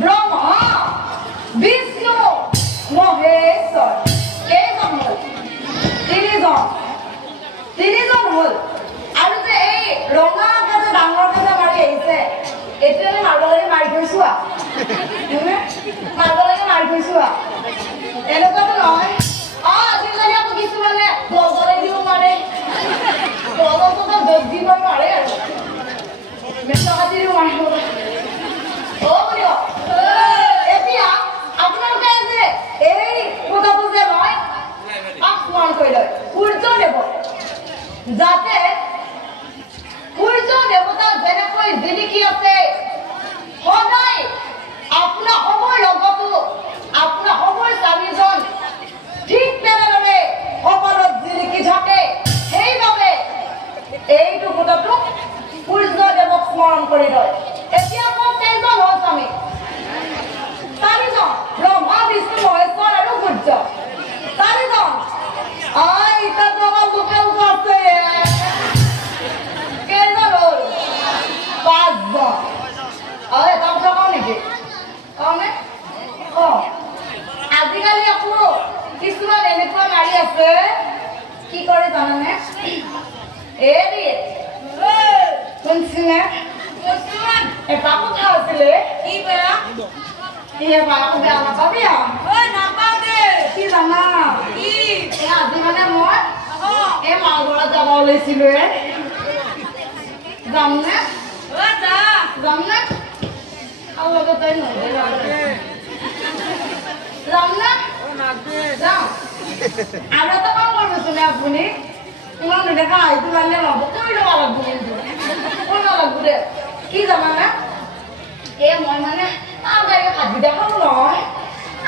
ব্ৰ মাৰিব লাগে মাৰি গৈছো এনেকুৱাতো নহয় আজিকালি আকৌ কিছুমানে লগৰে দিব মাৰে লগৰটো যোগ দিব মাৰে আৰু মেচকাতি দিও মাৰিব বুলিব এতিয়া আপোনালোকে যে এই কথাটো যে লয় স্মৰণ কৰি লয় সূৰ্যদেৱ যাতে সূৰ্য দেৱতা যেনেকৈ জিলিকি আছে সদায় আপোনাৰ সময় লগতো আপোনাৰ সময় স্বামীজন ঠিক তেনেদৰে কপালত জিলিকি থাকে সেইবাবে এইটো কথাটো সূৰ্যদেৱক স্মৰণ কৰি লয় এতিয়া কোন কেইজন হ'ল স্বামী চাৰিজন ব্ৰহ্মা বিষ্ণু মহেশ্বৰ আৰু সূৰ্য চাৰিজন এতিয়া তোমাৰ মুখে মুখে আছে কেইজন হ'ল পাঁচজন এটা কথা কওঁ নেকি কওঁনে আজিকালি আকৌ কিছুমান এনেকুৱা নাৰী আছে কি কৰে জানানে এৰি শুনছিলে এটা কথা আছিলে কি বেয়া আকৌ বেয়া নাপাবি নাপাও দে কি জানা আজি মানে মই এই মাৰ ঘৰত যাব ওলাইছিলো যামনে যামনে আৰু লগত তই যামনে যাওঁ আৰু এটা কাম কৰিবচোন আপুনি ইমান নেদেখা আহিটো লাগে নহ'ব কৈ ল'ব লাগব কিন্তু কৈ ল'ব লাগব দে কি জানানে মই মানে ভাতকেইটা খাওঁ নহয়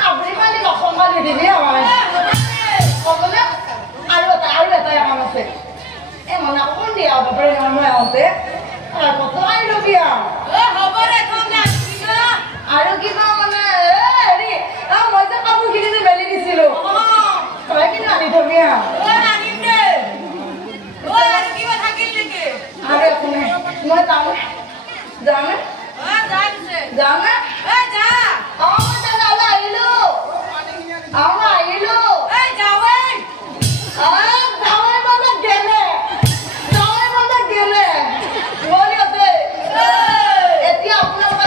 আপুনি মানে অসমত নিদিবি আমাৰ ক'বনে আৰু এটাই কাম আছে মানে অকণ দিয়া বাপৰে মই আহোঁতে কত আহিলবি আৰু কিবা মানে হেৰি মই যে কাপোৰখিনি যে মেলি দিছিলো তই কিন্তু আনি থবি আৰু একো নাই মই যাওঁনে যাওঁনে আহিলো এতিয়া আপোনালোকে